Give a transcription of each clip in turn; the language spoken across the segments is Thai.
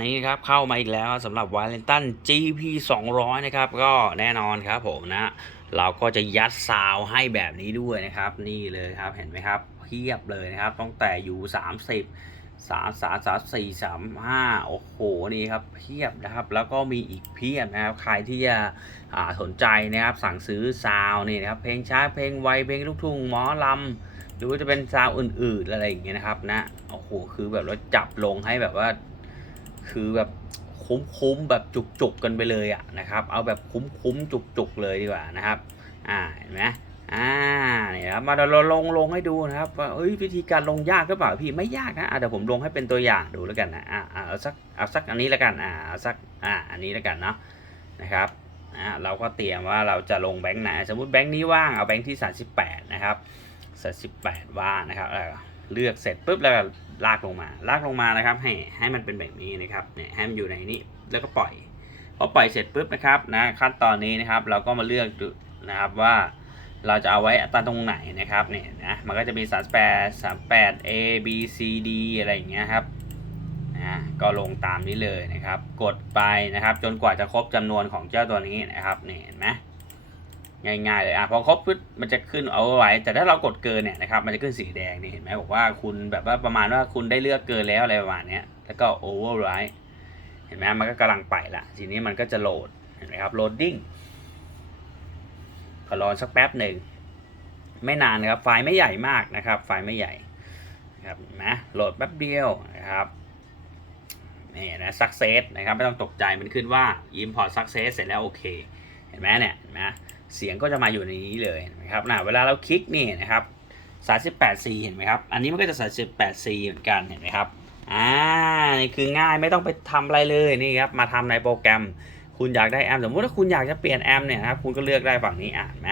นี่ครับเข้ามาอีกแล้วสำหรับ v a l e n t i n GP 200 นะครับ ก็แน่นอนครับผมนะ เราก็จะยัดซาวให้แบบนี้ด้วยนะครับ นี่เลยครับเห็นไหมครับเพียบเลยนะครับตั้งแต่อยู่ 30 3 3 3 4 3 5 โอ้โห นี่ครับเพียบนะครับ แล้วก็มีอีกเพียบนะครับ ใครที่จะสนใจนะครับ สั่งซื้อซาวนี่นะครับ เพลงช้า เพลงไว เพลงลูกทุ่งหมอลำ หรือว่าจะเป็นซาวอื่นๆ อะไรอย่างเงี้ยนะครับนะ โอ้โห คือแบบเราจับลงให้แบบว่า คือแบบคุ้มๆแบบจุกๆกันไปเลยอะนะครับ เอาแบบคุ้มๆจุกๆเลยดีกว่านะครับ อ่าเห็นไหมอ่าเนี่ยครับมาเราลงลงให้ดูนะครับว่าเอ้ยวิธีการลงยากหรือเปล่าพี่ไม่ยากนะอะเดี๋ยวผมลงให้เป็นตัวอย่างดูแล้วกันนะอ่าเอาสักเอาสักอันนี้แล้วกันอ่าเอาสักอ่าอันนี้แล้วกันเนาะนะครับอ่าเราก็เตรียมว่าเราจะลงแบงค์ไหนสมมุติแบงค์นี้ว่างเอาแบงค์ที่ 38 นะครับ 38 ว่างนะครับ เลือกเสร็จปุ๊บแล้วลากลงมา ลากลงมานะครับ ให้ให้มันเป็นแบบนี้นะครับเนี่ยให้มันอยู่ในนี้แล้วก็ปล่อยพอปล่อยเสร็จปุ๊บนะครับนะขั้นตอนนี้นะครับ เราก็มาเลือกนะครับว่าเราจะเอาไว้อัตราตรงไหนนะครับเนี่ยนะมันก็จะมี38 38 A B C D อะไรอย่างเงี้ยครับนะก็ลงตามนี้เลยนะครับ กดไปนะครับ จนกว่าจะครบจำนวนของเจ้าตัวนี้นะครับเนี่เห็นไหม ง่ายๆเลยอะพอครบปุ๊บมันจะขึ้นเอาไว้ แต่ถ้าเรากดเกินเนี่ยนะครับมันจะขึ้นสีแดงนี่เห็นไหมบอกว่าคุณแบบว่าประมาณว่าคุณได้เลือกเกินแล้วอะไรประมาณนี้แล้วก็ override เห็นไหมมันก็กำลังไปละทีนี้มันก็จะโหลดเห็นไหมครับ loading ขอรอสักแป๊บหนึ่งไม่นานนะครับไฟล์ไม่ใหญ่มากนะครับ ไฟล์ไม่ใหญ่นะครับนไหมโหลดแป๊บเดียวนะครับนี่นะ success นะครับไม่ต้องตกใจมันขึ้นว่า import success เสร็จแล้วโอเค เห็นไหมเนี่ยเห็นไหม เสียงก็จะมาอยู่ในนี้เลยนะครับนะเวลาเราคลิกนี่นะครับ 38C เห็นไหมครับ อันนี้มันก็จะ 38C เหมือนกันเห็นไหมครับ อ่า นี่คือง่ายไม่ต้องไปทำอะไรเลยนี่ครับ มาทำในโปรแกรม คุณอยากได้แอมสมมติถ้าคุณอยากจะเปลี่ยนแอมเนี่ยนะครับ คุณก็เลือกได้ฝั่งนี้อ่านไหม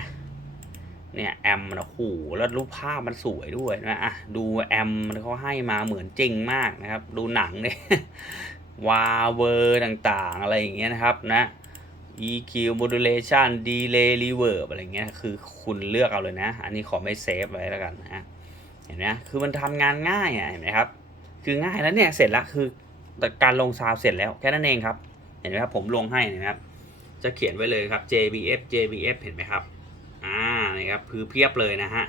เนี่ยแอมมันโอ้โหแล้วรูปภาพมันสวยด้วยนะอะดูแอมมันเขาให้มาเหมือนจริงมากนะครับ ดูหนังเนี่ยวาเวอร์ต่างๆ อะไรอย่างเงี้ยนะครับนะ EQ modulation delay reverb อะไรเงี้ย คือคุณเลือกเอาเลยนะ อันนี้ขอไม่เซฟไว้แล้วกันนะเห็นไหมคือมันทำงานง่ายอะเห็นไหมครับ คือง่ายแล้วเนี่ย เสร็จแล้วคือการลงซาวเสร็จแล้วแค่นั้นเองครับ เห็นไหมครับผมลงให้นะครับ จะเขียนไว้เลยครับ JBF JBF เห็นไหมครับ อ่านี่ครับคือเพียบเลยนะฮะ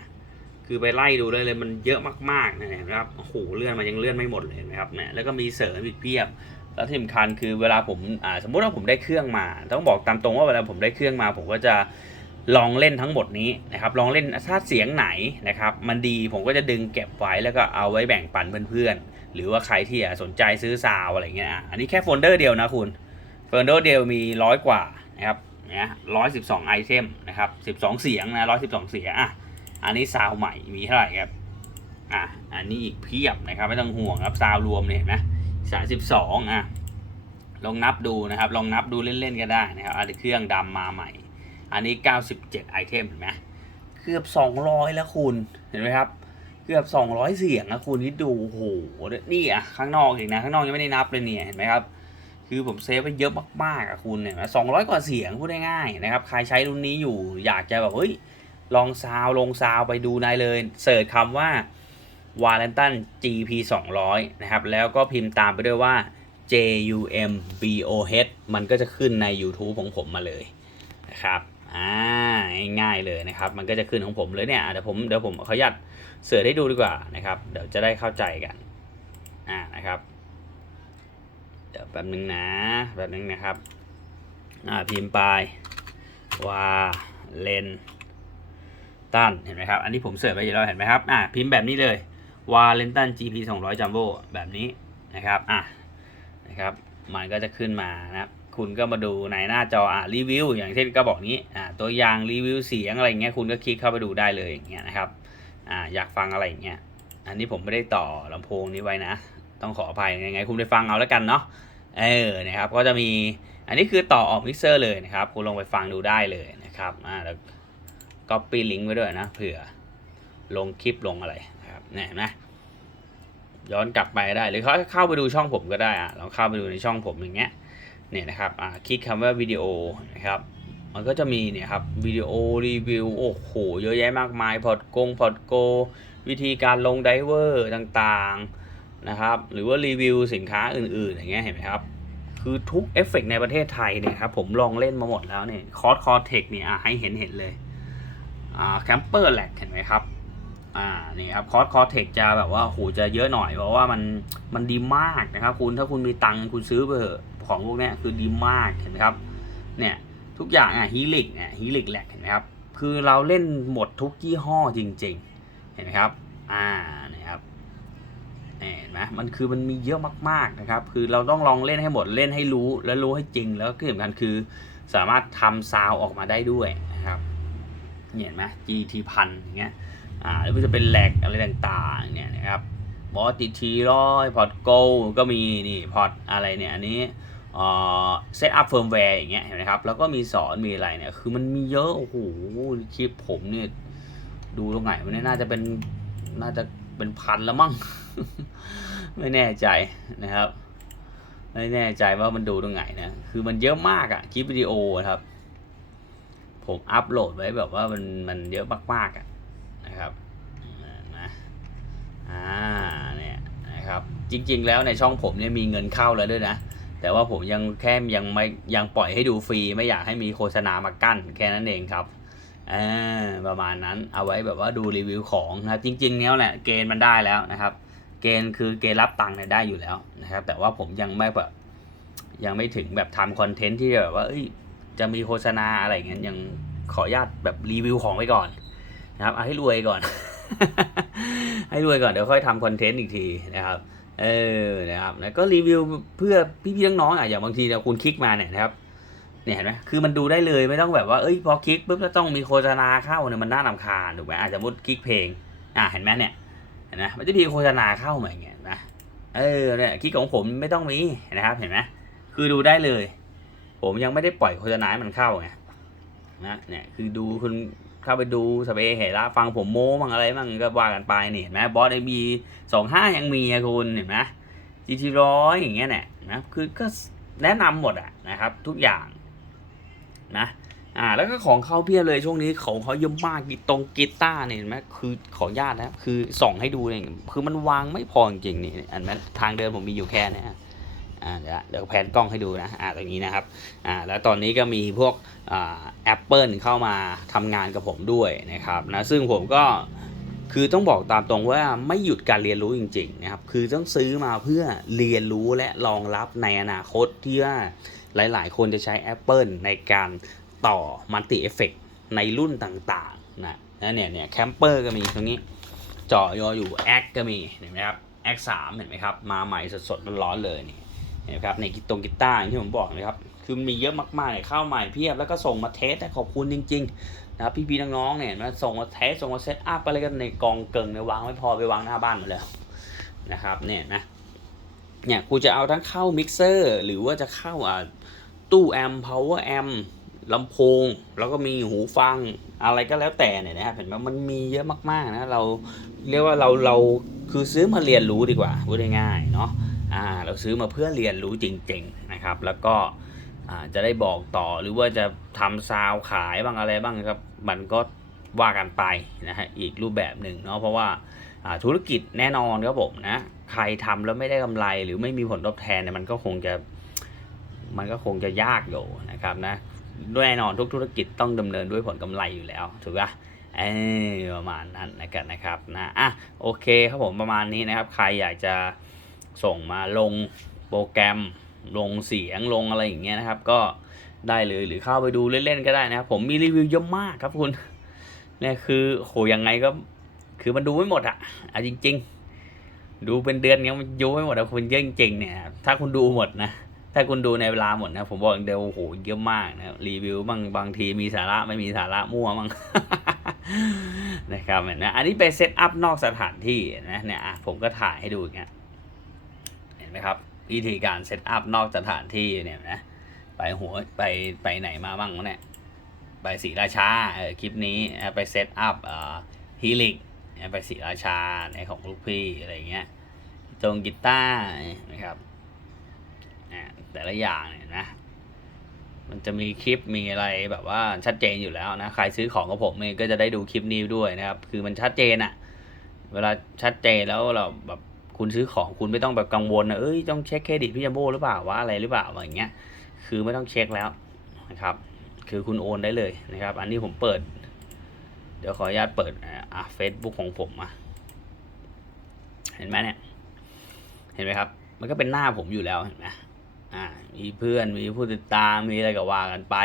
คือไปไล่ดูได้เลยมันเยอะมากๆนะเห็นไหมครับ โอ้โหเลื่อนมันยังเลื่อนไม่หมดเลยนไหมครับเนี่ย แล้วก็มีเสริมอีกเพียบ แล้วที่สำคัญคือเวลาผมาสมมุติว่าผมได้เครื่องมา ต้องบอกตามตรงว่าเวลาผมได้เครื่องมา ผมก็จะลองเล่นทั้งหมดนี้นะครับลองเล่นถ้าเสียงไหนนะครับมันดีผมก็จะดึงเก็บไว้แล้วก็เอาไว้แบ่งปันเพื่อนๆ หรือว่าใครที่สนใจซื้อซาวอะไรเงี้ยอันนี้แค่โฟลเดอร์เดียวนะคุณโฟลเดอร์เดียวมีร้อยกว่านะครับเนี่ยร้อยสิบสองไอเทมนะครับสิบสองเสียงนะร้อยสิบสองเสียงอะอันนี้ซาวใหม่มีเท่าไหร่ครับอะอันนี้อีกเพียบนะครับไม่ต้องห่วงครับซาวรวมเนี่ยเห็นไหม สามสิบสองอะลองนับดูนะครับ ลองนับดูเล่นๆก็ได้นะครับ อันนี้เครื่องดำมาใหม่ อันนี้ 97 ไอเทมเห็นไหมเกือบ 200 แล้วคุณ เห็นไหมครับ เกือบ 200 เสียงนะคุณที่ดู โอ้โห นี่อะ ข้างนอกอีกนะ ข้างนอกยังไม่ได้นับเลยเนี่ย เห็นไหมครับ คือผมเซฟไปเยอะมากๆอะคุณเนี่ยสองร้อยกว่าเสียงพูดง่ายๆนะครับ ใครใช้รุ่นนี้อยู่ อยากจะแบบ เฮ้ย ลองซาวลงซาวไปดูได้เลย เสิร์ชคำว่า v a l e n t i n GP 200นะครับ แล้วก็พิมพ์ตามไปด้วยว่า J U M B O H มันก็จะขึ้นใน YouTube ของผมมาเลยนะครับอ่าง่ายๆเลยนะครับ มันก็จะขึ้นของผมเลยเนี่ยเดี๋ยวผมเดี๋ยวผมขออนุญาตเสิร์ชให้ดูดีกว่านะครับ เดี๋ยวจะได้เข้าใจกันอ่านะครับ เดี๋ยวแป๊บนึงนะแป๊บนึงนะครับอ่าพิมพ์ไปว่าเลนตันเห็นไหมครับ อันนี้ผมเสิร์ชไปอยู่แล้วเห็นไหมครับอ่าพิมพ์แบบนี้เลย วาเลนตัน GP 200 Jumbo แบบนี้นะครับอะนะครับมันก็จะขึ้นมานะครับคุณก็มาดูในหน้าจออ่ารีวิวอย่างเช่นก็บอกนี้อ่าตัวอย่างรีวิวเสียงอะไรเงี้ยคุณก็คลิกเข้าไปดูได้เลยอย่างเงี้ยนะครับอ่าอยากฟังอะไรอย่างเงี้ยอันนี้ผมไม่ได้ต่อลำโพงนี้ไว้นะ ต้องขออภัยยังไง คุณไปฟังเอาแล้วกันเนาะเออนะครับก็จะมีอันนี้คือต่อออกมิกเซอร์เลยนะครับ คุณลองไปฟังดูได้เลยนะครับอ่าแล้วก็ปีลิงก์ไว้ด้วยนะเผื่อลงคลิปลงอะไร เนี่ยเห็นไหมย้อนกลับไปได้หรือเขาเข้าไปดูช่องผมก็ได้อะเราเข้าไปดูในช่องผมอย่างเงี้ยเนี่ยนะครับอ่าคลิกคำว่าวิดีโอนะครับมันก็จะมีเนี่ยครับวิดีโอรีวิวโอ้โหเยอะแยะมากมายพอร์ตกงพอร์ตโก วิธีการลงไดเวอร์ต่างๆนะครับหรือว่ารีวิวสินค้าอื่นๆอย่างเงี้ยเห็นไหมครับคือทุกเอฟเฟกต์ในประเทศไทยเนี่ยครับผมลองเล่นมาหมดแล้วเนี่ยคอร์สคอร์เทคเนี่ยอะให้เห็นเห็นเลยอ่าแคมเปอร์แลกเห็นไหมครับ อ่านี่ครับคอร์สคอร์เทคจะแบบว่าโหจะเยอะหน่อยเพราะว่ามันมันดีมากนะครับ คุณถ้าคุณมีตังค์คุณซื้อไปเถอะของพวกนี้คือดีมากเห็นไหมครับเนี่ยทุกอย่างอะฮีลิกเนี่ยฮีลิกแหลกเห็นไหมครับคือเราเล่นหมดทุกยี่ห้อจริง ๆ เห็นไหมครับอ่านี่ครับเห็นไหมมันคือมันมีเยอะมากๆนะครับ คือเราต้องลองเล่นให้หมดเล่นให้รู้และรู้ให้จริงแล้วก็ที่สำคัญคือสามารถทำซาวออกมาได้ด้วยนะครับเนี่ยเห็นไหม GT พันอย่างเงี้ย อ่าหรือว่าจะเป็นแหลกอะไรต่างๆเนี่ยนะครับบอสตีทีร้อยพอร์ตโกก็มีนี่พอร์ตอะไรเนี่ยอันนี้เอ่อเซตอัพเฟิร์มแวร์อย่างเงี้ยเห็นไหมครับ แล้วก็มีสอนมีอะไรเนี่ย คือมันมีเยอะ โอ้โห คลิปผมเนี่ย ดูตรงไหนมันน่าจะเป็น น่าจะเป็นพันล้วมั้ง ไม่แน่ใจนะครับ ไม่แน่ใจว่ามันดูตรงไหนนะ คือมันเยอะมากอะคลิปวิดีโอครับ ผมอัพโหลดไว้แบบว่ามันมันเยอะมากๆอะ นะครับนะอ่าเนี่ยนะครับจริง ๆ แล้วในช่องผมเนี่ยมีเงินเข้าแล้วด้วยนะ แต่ว่าผมยังแค่ยังไม่ยังปล่อยให้ดูฟรี ไม่อยากให้มีโฆษณามากั้นแค่นั้นเองครับอ่าประมาณนั้นเอาไว้แบบว่าดูรีวิวของนะจริงๆแล้วแหละเกณฑ์มันได้แล้วนะครับ เกณฑ์คือเกณฑ์รับตังค์เนี่ยได้อยู่แล้วนะครับ แต่ว่าผมยังไม่แบบยังไม่ถึงแบบทำคอนเทนต์ที่แบบว่าจะมีโฆษณาอะไรเงี้ยยังขออนุญาตแบบรีวิวของไว้ก่อน นะครับเอาให้รวยก่อน ให้รวยก่อนเดี๋ยวค่อยทำคอนเทนต์อีกทีนะครับเออนะครับแล้วก็รีวิวเพื่อพี่ๆน้องๆอะอย่างบางทีเนี่ยคุณคลิกมาเนี่ยนะครับเนี่ยเห็นไหมคือมันดูได้เลยไม่ต้องแบบว่าเอ้ยพอคลิกปุ๊บแล้วต้องมีโฆษณาเข้าเนี่ยมันน่ารำคาญถูกไหมอาจจะมุดคลิกเพลงอะเห็นไหมเนี่ยเห็นไหมมันจะมีโฆษณาเข้ามาอย่างเงี้ยนะเออเนี่ยคลิกของผมไม่ต้องมีนะครับเห็นไหมคือดูได้เลย ผมยังไม่ได้ปล่อยโฆษณาให้มันเข้าไงนะเนี่ยคือดูคุณ เข้าไปดูสเปรย์เหระฟังผมโม้บ้างอะไรบ้างก็ว่ากันไปนี่เห็นไหมบอสไอบีสองห้ายังมีอะคุณเห็นไหมจีทีร้อยอย่างเงี้ยเนี่ยนะคือก็แนะนำหมดอะนะครับทุกอย่างนะอ่าแล้วก็ของเขาเพียบเลยช่วงนี้ของเขาเยอะมากกีตรงกีตาร์เนี่ยเห็นไหมคือขออนุญาตนะคือส่องให้ดูเนี่ยคือมันวางไม่พอจริงๆนี่อันนั้นทางเดินผมมีอยู่แค่นี้ อ่าเดี๋ยวเดี๋ยวแผนกล้องให้ดูนะอ่าตรงนี้นะครับอ่าแล้วตอนนี้ก็มีพวกอ่าแอปเปิลเข้ามาทำงานกับผมด้วยนะครับนะซึ่งผมก็คือต้องบอกตามตรงว่าไม่หยุดการเรียนรู้จริงๆนะครับคือต้องซื้อมาเพื่อเรียนรู้และรองรับในอนาคตที่ว่าหลายๆ คนจะใช้ Apple ในการต่อมัลติเอฟเฟกในรุ่นต่างๆนะนะเนี่ยเนี่ยแคมเปอร์ก็มีตรงนี้จาะยออยู่แอคก็มีเห็นไหมครับแอคสามเห็นไหมครับ มาใหม่สดๆร้อนๆเลยนี่ เห็นไหมครับในกีตรงกีตาร์อย่างที่ผมบอกนะครับคือมีเยอะมากๆเลยเข้าใหม่เพียบแล้วก็ส่งมาเทสนะขอบคุณจริงๆนะครับพี่ๆน้องๆเนี่ยมาส่งมาเทสส่งมาเซตอัพอะไรกันในกองเกิงเนี่ยวางไม่พอไปวางหน้าบ้านหมดแล้วนะครับเนี่ยนะเนี่ยกูจะเอาทั้งเข้ามิกเซอร์หรือว่าจะเข้าอ่าตู้แอมพาวเวอร์แอมลำโพง แล้วก็มีหูฟังอะไรก็แล้วแต่เนี่ยนะครับเห็นไหมมันมีเยอะมากๆนะเราเรียกว่าเราเราคือซื้อมาเรียนรู้ดีกว่าพูดง่ายๆเนาะ อ่าเราซื้อมาเพื่อเรียนรู้จริง ๆนะครับ แล้วก็จะได้บอกต่อหรือว่าจะทำซาวขายบ้างอะไรบ้างครับ มันก็ว่ากันไปนะฮะอีกรูปแบบหนึ่งเนาะเพราะว่าธุรกิจแน่นอนครับผมนะใครทำแล้วไม่ได้กำไรหรือไม่มีผลตอบแทนเนี่ยมันก็คงจะมันก็คงจะยากอยู่นะครับนะแน่นอนทุกธุรกิจต้องดำเนินด้วยผลกำไรอยู่แล้วถูกปะเออประมาณนั้นนะครับนะครับนะอะโอเคครับผมประมาณนี้นะครับ ใครอยากจะ ส่งมาลงโปรแกรมลงเสียงลงอะไรอย่างเงี้ยนะครับ ก็ได้เลยหรือเข้าไปดูเล่นๆก็ได้นะครับ ผมมีรีวิวเยอะมากครับคุณเนี่ยคือโหยังไงก็คือมันดูไม่หมดอะอะจริง ๆ ดูเป็นเดือนเงี้ยมันดูไม่หมดอะคุณเยอะจริงๆเนี่ยถ้าคุณดูหมดนะถ้าคุณดูในเวลาหมดนะผมบอกเดียวโอ้โหเยอะมากนะรีวิวบางบางทีมีสาระไม่มีสาระมั่วมั่งนะครับเห็นนะอันนี้เป็นเซตอัพนอกสถานที่นะเนี่ยผมก็ถ่ายให้ดูอย่างเงี้ย นไหมครับ วิธีการเซตอัพนอกสถานที่เนี่ยนะไปหัวไปไปไหนมาบ้างเนี่ยไปศรีราชาเออคลิปนี้ไปเซตอัพเอ่อฮีลิกไปศรีราชาในของลูกพี่อะไรเงี้ยตรงกีตาร์นะครับแต่ละอย่างเนี่ยนะมันจะมีคลิปมีอะไรแบบว่าชัดเจนอยู่แล้วนะใครซื้อของกับผมเองก็จะได้ดูคลิปนี้ด้วยนะครับ คือมันชัดเจนอะเวลาชัดเจนแล้วเราแบบ คุณซื้อของคุณไม่ต้องแบบกังวลนะเอ้ยต้องเช็คเครดิตพี่จัมโบ้หรือเปล่าวะอะไรหรือเปล่าอะไรอย่างเงี้ย คือไม่ต้องเช็คแล้วนะครับ คือคุณโอนได้เลยนะครับ อันนี้ผมเปิด เดี๋ยวขออนุญาตเปิดอะเฟซบุ๊กของผมอะเห็นไหมเนี่ย เห็นไหมครับ มันก็เป็นหน้าผมอยู่แล้วเห็นไหมอ่า มีเพื่อน มีผู้ติดตาม มีอะไรก็ว่ากันไป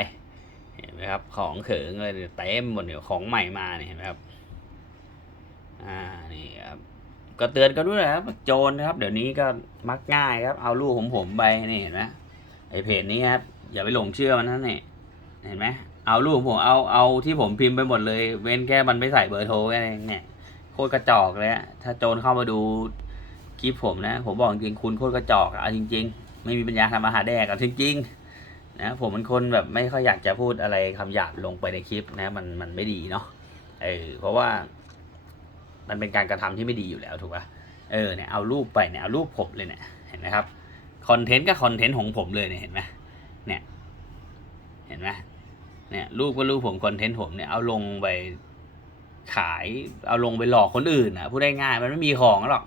เห็นไหมครับ ของเขิงเลยเต็มหมดเนี่ยของใหม่มาเนี่ยเห็นไหมครับ อ่า นี่ ก็เตือนกันด้วยนะครับ โจรนะครับ เดี๋ยวนี้ก็มักง่ายครับ เอารูปของผมไปนี่เห็นไหมไอเพจนี้ครับ อย่าไปหลงเชื่อมันนั่นนี่เห็นไหมเอารูปผมเอาเอาที่ผมพิมพ์ไปหมดเลย เว้นแค่มันไม่ใส่เบอร์โทรแค่นั้นเองเนี่ยโคตรกระจอกเลยอะถ้าโจรเข้ามาดูคลิปผมนะ ผมบอกจริงคุณโคตรกระจอกอะเอาจริง ๆ ไม่มีปัญญาทำอาหารแดกอะจริงๆนะผมเป็นคนแบบไม่ค่อยอยากจะพูดอะไรคำหยาบลงไปในคลิปนะมันมันไม่ดีเนาะเออเพราะว่า มันเป็นการกระทำที่ไม่ดีอยู่แล้วถูกปะเออเนี่ยเอารูปไปเนี่ยเอารูปผมเลยเนี่ยเห็นไหมครับคอนเทนต์ก็คอนเทนต์ของผมเลยเนี่ยเห็นไหมเนี่ยเห็นไหมเนี่ยรูปก็รูปผมคอนเทนต์ผมเนี่ยเอาลงไปขาย เอาลงไปหลอกคนอื่นอะพูดได้ง่ายมันไม่มีของหรอก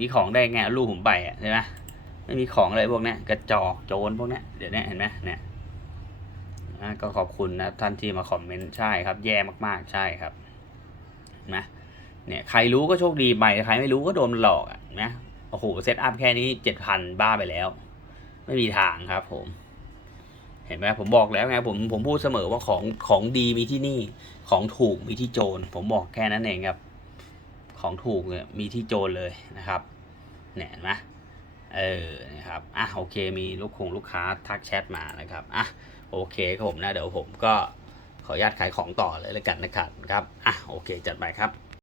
มีของได้ไงเอารูปผมไปอะใช่ไหมไม่มีของอะไรพวกเนี้ยกระจอกโจรพวกเนี้ยเดี๋ยวเนี้ยเห็นไหมเนี่ยอะก็ขอบคุณนะท่านที่มาคอมเมนต์ใช่ครับ แย่มากๆใช่ครับนะ เนี่ยใครรู้ก็โชคดีไปใครไม่รู้ก็โดนหลอกอะนะโอ้โหเซตอัพแค่นี้เจ็ดพันบ้าไปแล้ว ไม่มีทางครับผม เห็นไหมผมบอกแล้วไงผมผมพูดเสมอว่าของของดีมีที่นี่ของถูกมีที่โจร ผมบอกแค่นั้นเองครับ ของถูกเนี่ยมีที่โจรเลยนะครับเนี่ยเห็นไหมเออนะครับอะโอเคมีลูกคงลูกค้าทักแชทมานะครับอะโอเคครับผมนะเดี๋ยวผมก็ขออนุญาตขายของต่อเลยแล้วกันนะครับครับอะโอเคจัดไปครับ